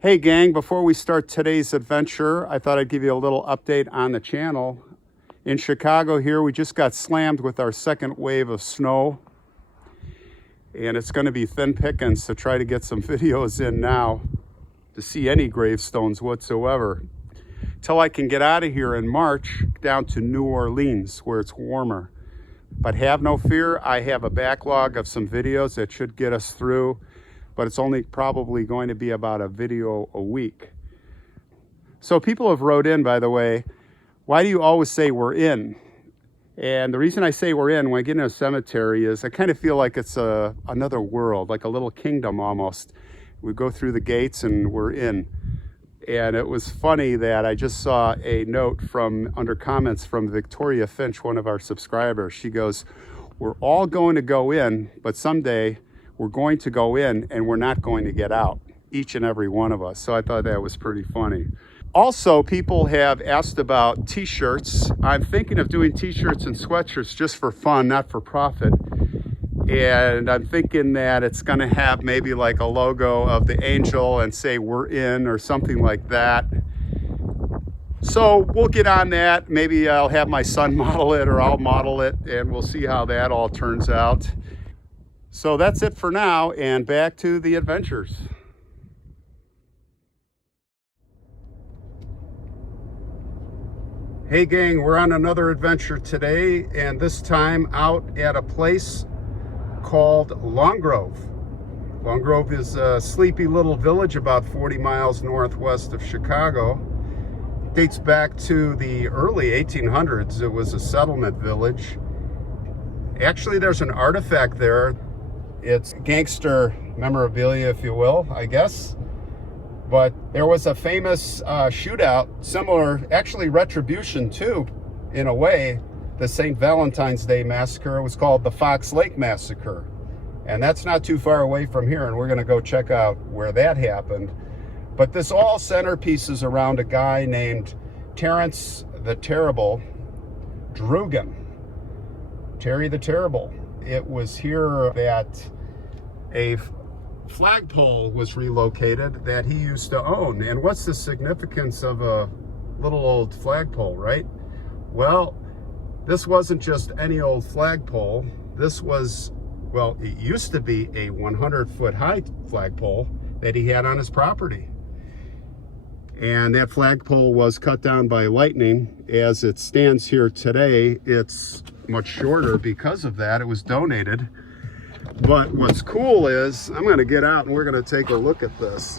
Hey gang, before we start today's adventure, I thought I'd give you a little update on the channel. In Chicago here, we just got slammed with our second wave of snow. And it's going to be thin pickings to try to get some videos in now to see any gravestones whatsoever. Till I can get out of here in March down to New Orleans where it's warmer. But have no fear, I have a backlog of some videos that should get us through. But it's only probably going to be about a video a week. So people have wrote in, by the way, why do you always say we're in? And the reason I say we're in when I get in a cemetery is I kind of feel like it's another world, like a little kingdom almost. We go through the gates and we're in. And it was funny that I just saw a note from under comments from Victoria Finch, one of our subscribers. She goes, we're all going to go in, but someday we're going to go in and we're not going to get out, each and every one of us. So I thought that was pretty funny. Also, people have asked about t-shirts. I'm thinking of doing t-shirts and sweatshirts just for fun, not for profit. And I'm thinking that it's going to have maybe like a logo of the angel and say we're in or something like that. So we'll get on that. Maybe I'll have my son model it or I'll model it and we'll see how that all turns out. So that's it for now, and back to the adventures. Hey gang, we're on another adventure today, and this time out at a place called Long Grove. Long Grove is a sleepy little village about 40 miles northwest of Chicago. It dates back to the early 1800s. It was a settlement village. Actually, there's an artifact there. It's gangster memorabilia, if you will, I guess. But there was a famous shootout, similar, actually retribution too, in a way, the Saint Valentine's Day Massacre. It was called the Fox Lake Massacre. And that's not too far away from here, and we're going to go check out where that happened. But this all centerpieces around a guy named Terrence the Terrible, Drugan. Terry the Terrible. It was here that a flagpole was relocated that he used to own. And what's the significance of a little old flagpole, right? Well, this wasn't just any old flagpole. This was, well, it used to be a 100-foot high flagpole that he had on his property. And that flagpole was cut down by lightning. As it stands here today, it's much shorter because of that. It was donated. But what's cool is, I'm going to get out and we're going to take a look at this.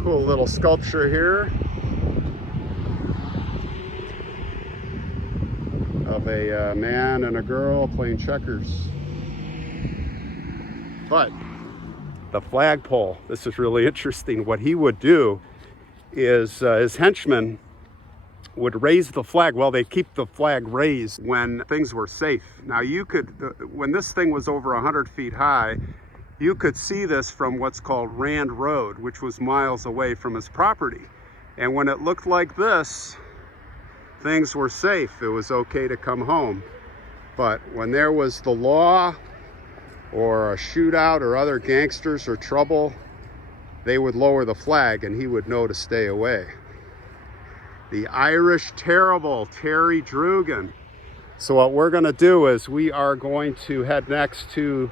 Cool little sculpture here of a man and a girl playing checkers. But the flagpole, this is really interesting. What he would do is his henchmen would raise the flag. Well, they'd keep the flag raised when things were safe. Now you could, when this thing was over 100 feet high, you could see this from what's called Rand Road, which was miles away from his property. And when it looked like this, things were safe. It was okay to come home. But when there was the law or a shootout or other gangsters or trouble, they would lower the flag and he would know to stay away. The Irish Terrible, Terry Druggan. So what we're going to do is we are going to head next to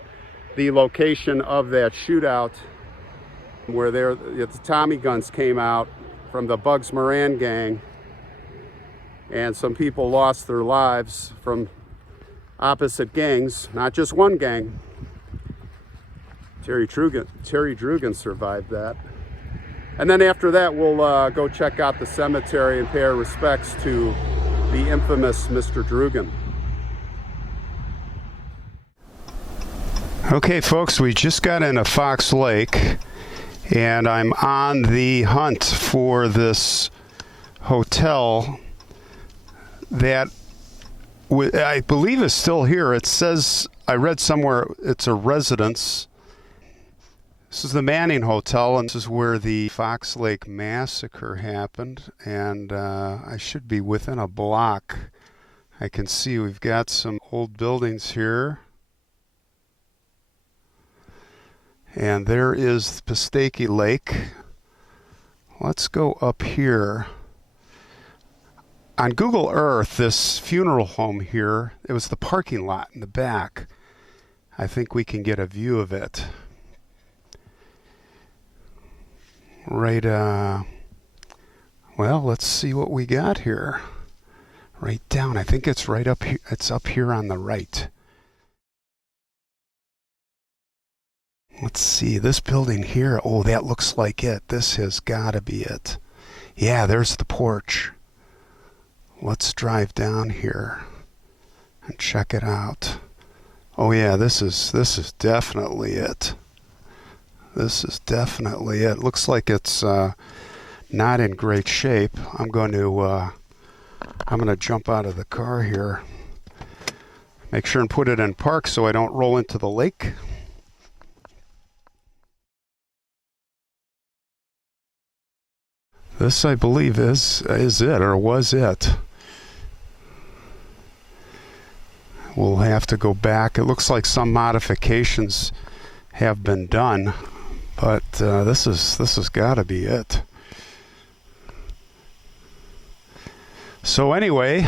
the location of that shootout where the Tommy guns came out from the Bugs Moran gang, and some people lost their lives from opposite gangs, not just one gang. Terry Druggan survived that. And then after that, we'll go check out the cemetery and pay our respects to the infamous Mr. Druggan. Okay, folks, we just got into Fox Lake, and I'm on the hunt for this hotel that I believe is still here. It says, I read somewhere, it's a residence. This is the Manning Hotel, and this is where the Fox Lake Massacre happened, and I should be within a block. I can see we've got some old buildings here. And there is Pistake Lake. Let's go up here. On Google Earth, this funeral home here, it was the parking lot in the back. I think we can get a view of it. Right, well, let's see what we got here. Right down, I think it's right up here. It's up here on the right. Let's see, this building here, oh, that looks like it. This has got to be it. Yeah, there's the porch. Let's drive down here and check it out. Oh yeah, this is definitely it. This is definitely it. Looks like it's not in great shape. I'm going to jump out of the car here. Make sure and put it in park so I don't roll into the lake. This, I believe, is it, or was it. We'll have to go back. It looks like some modifications have been done, but this has got to be it. So anyway,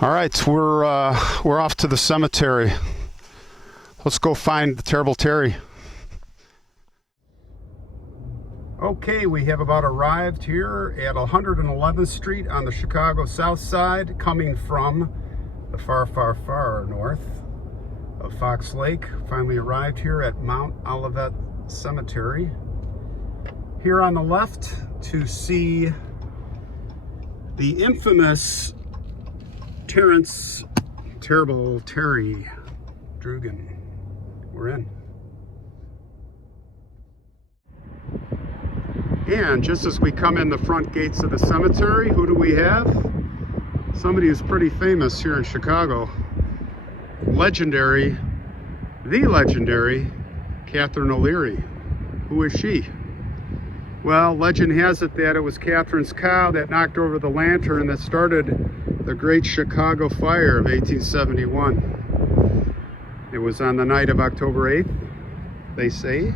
all right, we're off to the cemetery. Let's go find the Terrible Terry. Okay, we have about arrived here at 111th Street on the Chicago South Side, coming from the far, far, far north of Fox Lake. Finally arrived here at Mount Olivet Cemetery. Here on the left to see the infamous Terrence Terrible Terry Drugan. We're in. And just as we come in the front gates of the cemetery, who do we have? Somebody who's pretty famous here in Chicago. The legendary Catherine O'Leary. Who is she? Well, legend has it that it was Catherine's cow that knocked over the lantern that started the Great Chicago Fire of 1871. It was on the night of October 8th, they say,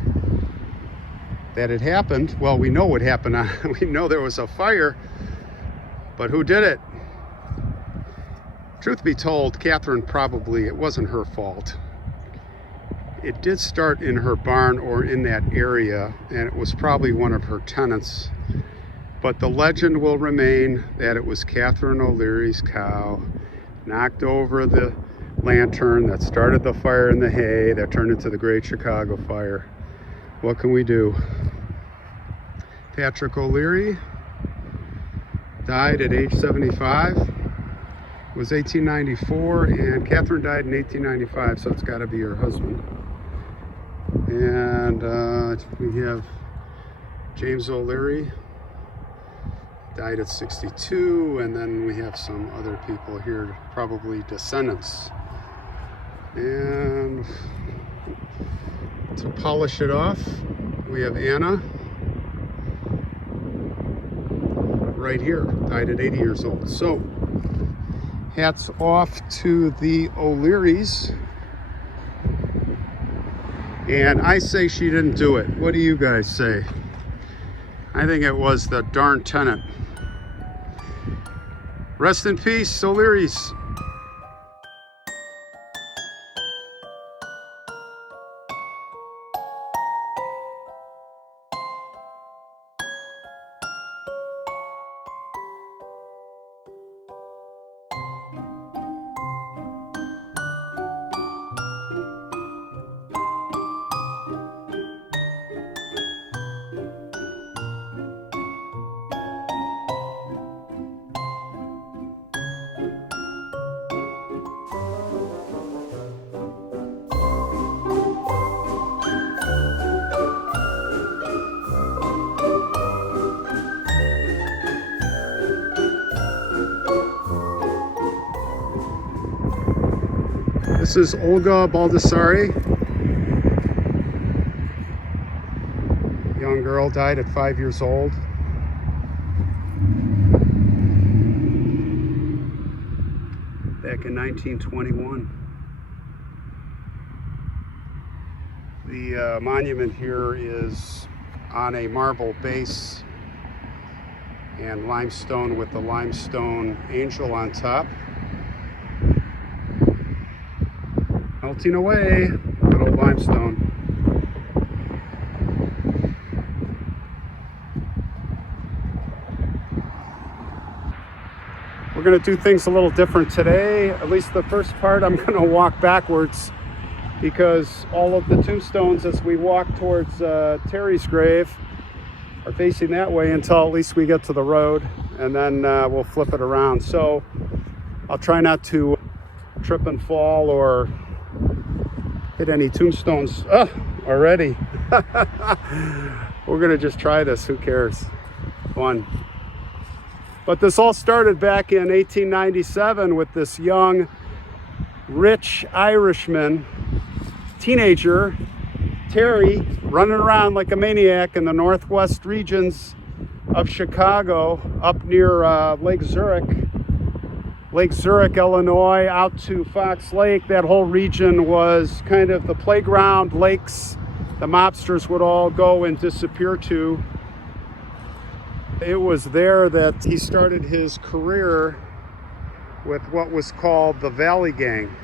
that it happened. Well, we know what happened. We know there was a fire, but who did it? Truth be told, Catherine probably, it wasn't her fault. It did start in her barn or in that area, and it was probably one of her tenants. But the legend will remain that it was Catherine O'Leary's cow, knocked over the lantern that started the fire in the hay that turned into the Great Chicago Fire. What can we do? Patrick O'Leary died at age 75. It was 1894, and Catherine died in 1895, so it's got to be her husband. And we have James O'Leary, died at 62, and then we have some other people here, probably descendants. And to polish it off, we have Anna, right here, died at 80 years old. So, hats off to the O'Learys. And I say she didn't do it. What do you guys say? I think it was the darn tenant. Rest in peace, O'Learys. This is Olga Baldessari. Young girl, died at 5 years old. Back in 1921. The monument here is on a marble base and limestone with the limestone angel on top. Melting away, good old limestone. We're going to do things a little different today. At least the first part, I'm going to walk backwards because all of the tombstones as we walk towards Terry's grave are facing that way until at least we get to the road, and then we'll flip it around. So I'll try not to trip and fall or hit any tombstones already. We're going to just try this. Who cares? Fun. But this all started back in 1897 with this young, rich Irishman, teenager, Terry, running around like a maniac in the northwest regions of Chicago, up near Lake Zurich, Illinois, out to Fox Lake. That whole region was kind of the playground lakes the mobsters would all go and disappear to. It was there that he started his career with what was called the Valley Gang.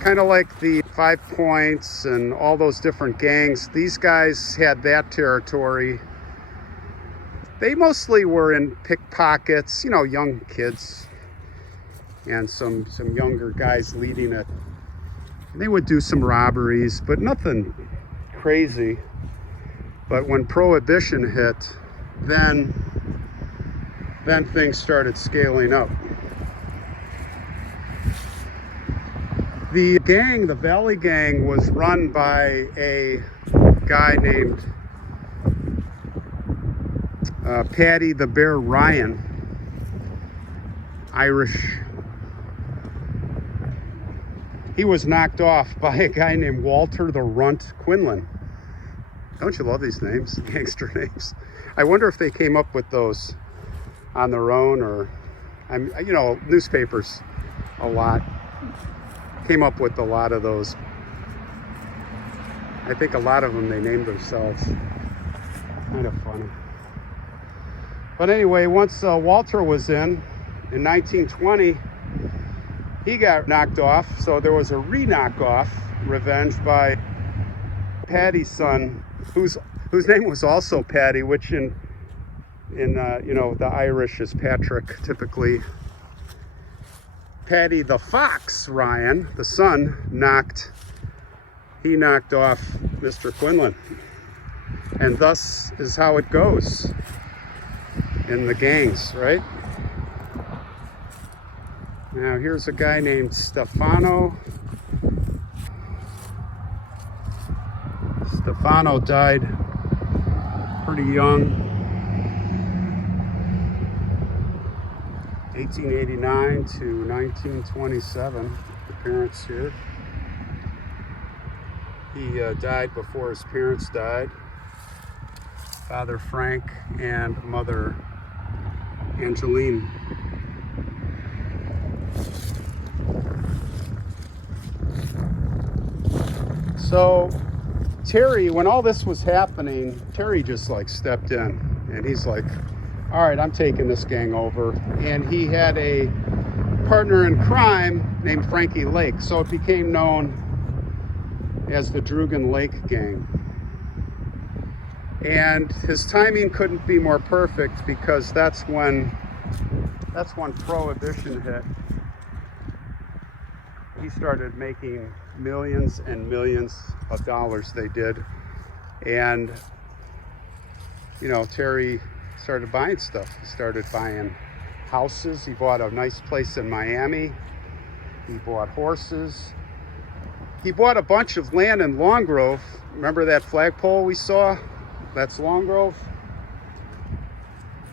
Kind of like the 5 Points and all those different gangs. These guys had that territory. They mostly were in pickpockets, you know, young kids and some younger guys leading it. They would do some robberies, but nothing crazy. But when Prohibition hit, then things started scaling up. The gang, the Valley Gang, was run by a guy named Paddy the Bear Ryan, Irish. He was knocked off by a guy named Walter the Runt Quinlan. Don't you love these names, gangster names? I wonder if they came up with those on their own, or, you know, newspapers a lot came up with a lot of those. I think a lot of them they named themselves. Kind of funny. But anyway, once Walter was in 1920, he got knocked off. So there was a re-knockoff revenge by Paddy's son, whose name was also Paddy, which in you know, the Irish is Patrick typically. Paddy the Fox Ryan, the son, knocked off Mr. Quinlan. And thus is how it goes in the gangs, right? Now here's a guy named Stefano. Stefano died pretty young, 1889 to 1927, the parents here. He died before his parents died, Father Frank and Mother Angeline. So Terry, when all this was happening, Terry just like stepped in and he's like, all right, I'm taking this gang over. And he had a partner in crime named Frankie Lake. So it became known as the Drugan Lake Gang. And his timing couldn't be more perfect because that's when Prohibition hit. He started making millions and millions of dollars, they did. And, you know, Terry started buying stuff. He started buying houses. He bought a nice place in Miami. He bought horses. He bought a bunch of land in Long Grove. Remember that flagpole we saw? That's Long Grove.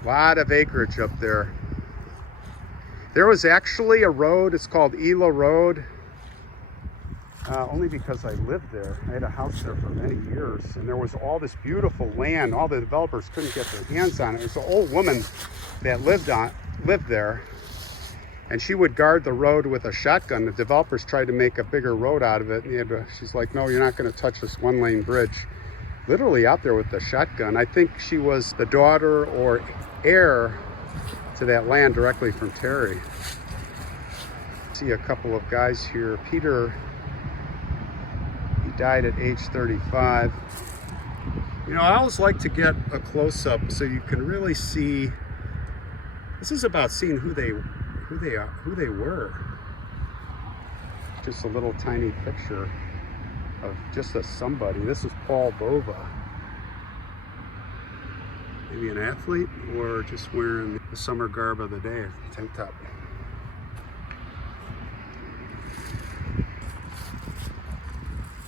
A lot of acreage up there. There was actually a road, it's called Ela Road. Only because I lived there. I had a house there for many years, and there was all this beautiful land. All the developers couldn't get their hands on it. It was an old woman that lived there, And she would guard the road with a shotgun. The developers tried to make a bigger road out of it. And she's like, no, you're not going to touch this one-lane bridge. Literally out there with the shotgun. I think she was the daughter or heir to that land directly from Terry. See a couple of guys here. Peter, he died at age 35. You know, I always like to get a close-up so you can really see. This is about seeing who they were. Just a little tiny picture of just a somebody. This is Paul Bova. Maybe an athlete or just wearing the summer garb of the day, tank top.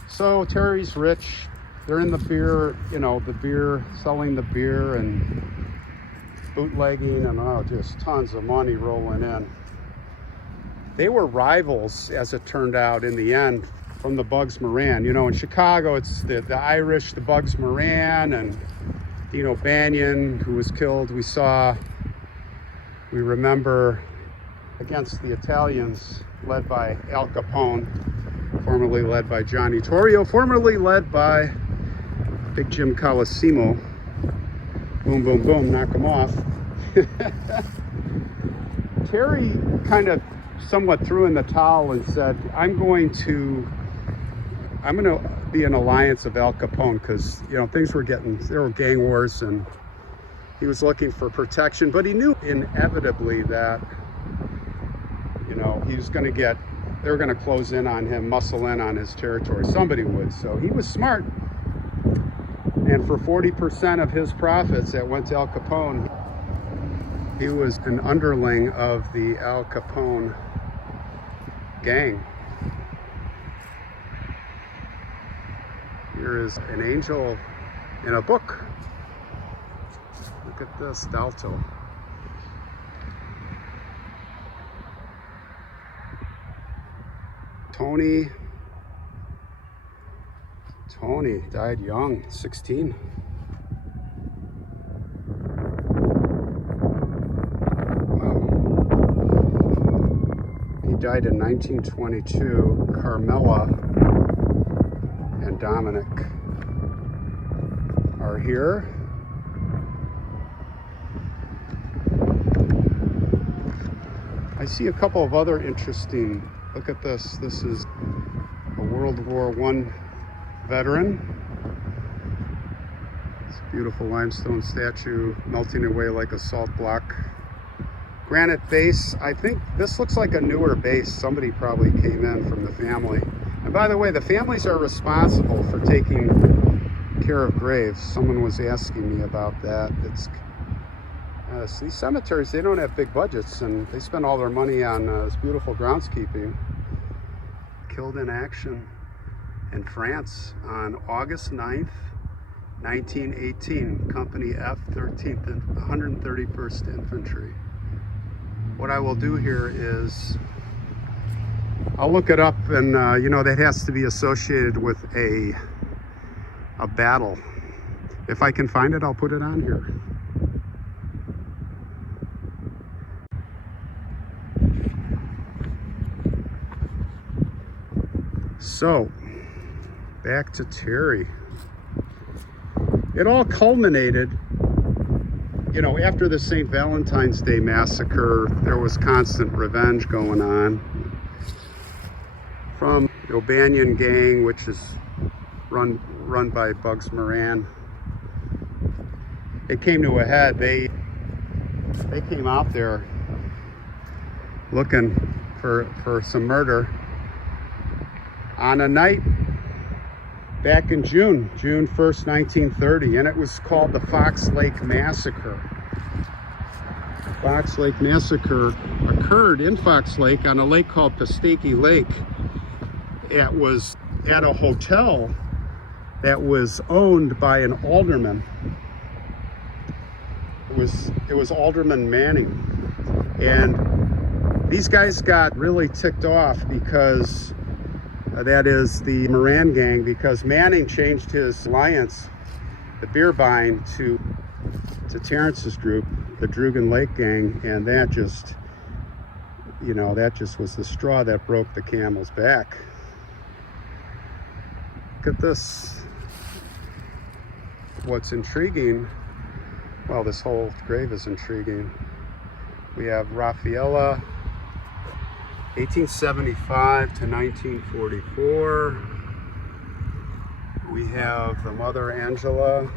So Terry's rich. They're in the beer, you know, the beer, selling the beer and bootlegging and just tons of money rolling in. They were rivals, as it turned out in the end, from the Bugs Moran. You know, in Chicago, it's the Irish, the Bugs Moran, and Dino Banyan, who was killed. We remember against the Italians, led by Al Capone, formerly led by Johnny Torrio, formerly led by Big Jim Colosimo. Boom, boom, boom, knock him off. Terry kind of somewhat threw in the towel and said, I'm going to be an alliance of Al Capone, because, you know, there were gang wars and he was looking for protection, but he knew inevitably that, you know, they were going to close in on him, muscle in on his territory. Somebody would. So he was smart. And for 40% of his profits that went to Al Capone, he was an underling of the Al Capone gang. Here is an angel in a book. Look at this, Dalto. Tony died young, 16. Wow. He died in 1922. Carmela and Dominic are here. I see a couple of other interesting, look at this. This is a World War I veteran. It's a beautiful limestone statue melting away like a salt block. Granite base. I think this looks like a newer base. Somebody probably came in from the family. And by the way, the families are responsible for taking care of graves. Someone was asking me about that. So these cemeteries, they don't have big budgets, and they spend all their money on this beautiful groundskeeping. Killed in action in France on August 9th, 1918, Company F, 13th and 131st Infantry. What I will do here is, I'll look it up, and you know, that has to be associated with a battle. If I can find it, I'll put it on here. So, back to Terry. It all culminated, you know, after the Saint Valentine's Day massacre. There was constant revenge going on from the O'Banion gang, which is run by Bugs Moran. It came to a head. They came out there looking for some murder on a night back in June 1st, 1930, and it was called the Fox Lake Massacre. The Fox Lake Massacre occurred in Fox Lake on a lake called Pistake Lake. It was at a hotel that was owned by an alderman. It was Alderman Manning, and these guys got really ticked off because that is the Moran gang, because Manning changed his alliance, the beer buying, to Terrence's group, the Drugan Lake gang, and that just you know, that just was the straw that broke the camel's back. Look at this. What's intriguing, well, this whole grave is intriguing. We have Raffaella, 1875 to 1944. We have the Mother Angela.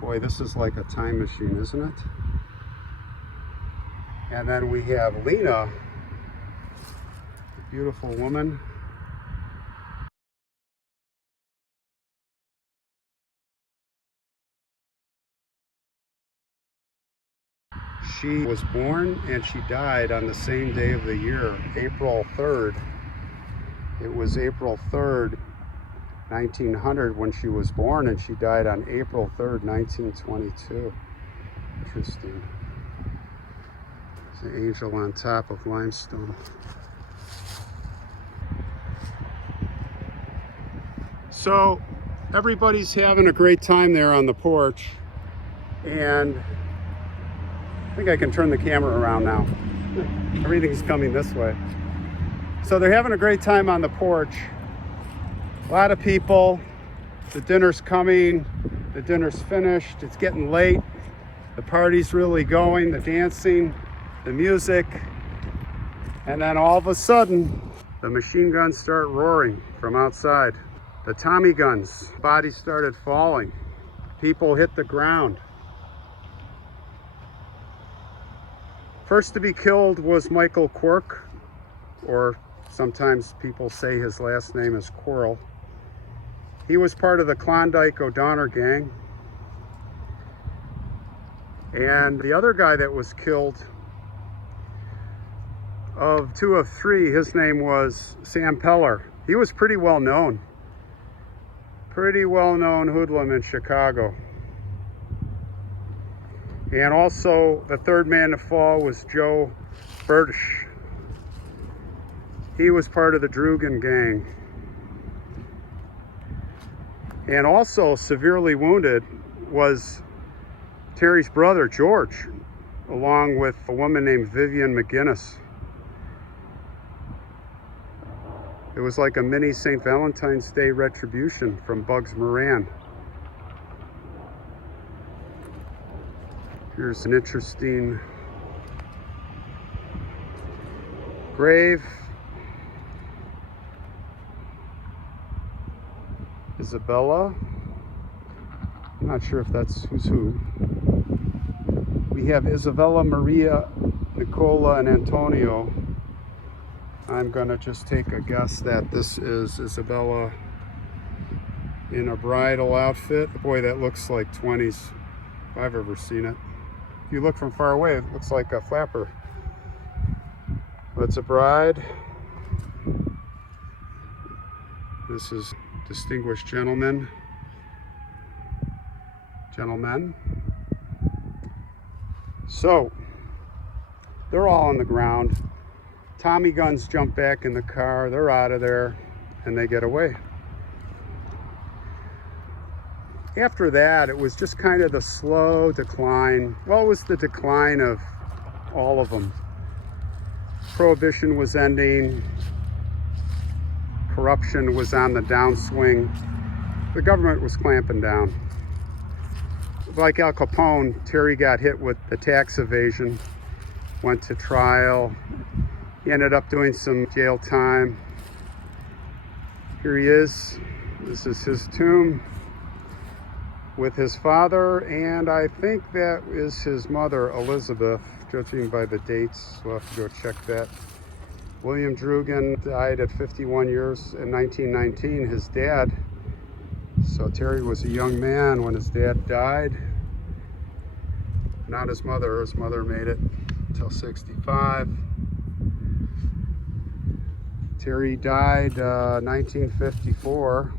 Boy, this is like a time machine, isn't it? And then we have Lena, a beautiful woman. She was born and she died on the same day of the year, April 3rd. It was April 3rd, 1900 when she was born, and she died on April 3rd, 1922. Interesting. It's an angel on top of limestone. So everybody's having a great time there on the porch, and I think I can turn the camera around now. Everything's coming this way. So they're having a great time on the porch. A lot of people. The dinner's coming. The dinner's finished. It's getting late. The party's really going. The dancing, the music. And then all of a sudden, the machine guns start roaring from outside. The Tommy guns. Bodies started falling. People hit the ground. First to be killed was Michael Quirk, or sometimes people say his last name is Quarrel. He was part of the Klondike O'Donnell gang. And the other guy that was killed, of two of three, his name was Sam Peller. He was pretty well known. Pretty well known hoodlum in Chicago. And also, the third man to fall was Joe Burdish. He was part of the Druggan gang. And also severely wounded was Terry's brother, George, along with a woman named Vivian McGinnis. It was like a mini Saint Valentine's Day retribution from Bugs Moran. Here's an interesting grave. Isabella. I'm not sure if that's who's who. We have Isabella, Maria, Nicola, and Antonio. I'm gonna just take a guess that this is Isabella in a bridal outfit. Boy, that looks like 20s, if I've ever seen it. If you look from far away, it looks like a flapper. That's a bride. This is distinguished gentlemen. So, they're all on the ground. Tommy guns jump back in the car. They're out of there, and they get away. After that, it was just kind of the slow decline. Well, it was the decline of all of them. Prohibition was ending. Corruption was on the downswing. The government was clamping down. Like Al Capone, Terry got hit with the tax evasion, went to trial. He ended up doing some jail time. Here he is. This is his tomb with his father, and I think that is his mother, Elizabeth, judging by the dates. We'll have to go check that. William Drugan died at 51 years in 1919, his dad. So Terry was a young man when his dad died. Not his mother. His mother made it until 65. Terry died 1954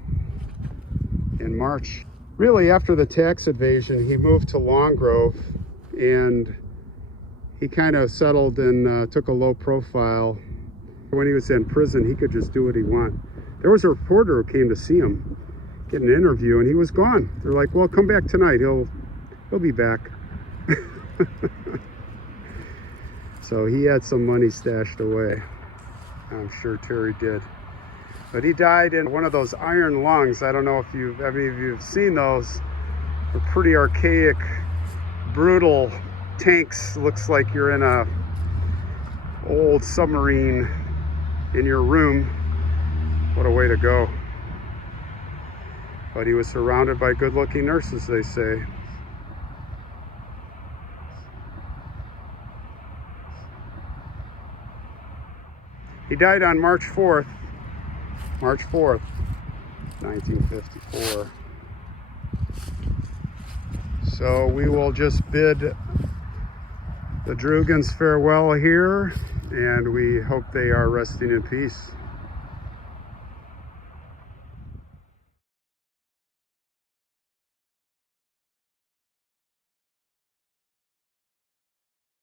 in March. Really, after the tax evasion, he moved to Long Grove, and he kind of settled and took a low profile. When he was in prison, he could just do what he wanted. There was a reporter who came to see him, get an interview, and he was gone. They're like, well, come back tonight. He'll be back. So he had some money stashed away. I'm sure Terry did. But he died in one of those iron lungs. I don't know if any of you have seen those. They're pretty archaic, brutal tanks. Looks like you're in a old submarine in your room. What a way to go. But he was surrounded by good-looking nurses, they say. He died on March 4th, 1954. So we will just bid the Drugans farewell here, and we hope they are resting in peace.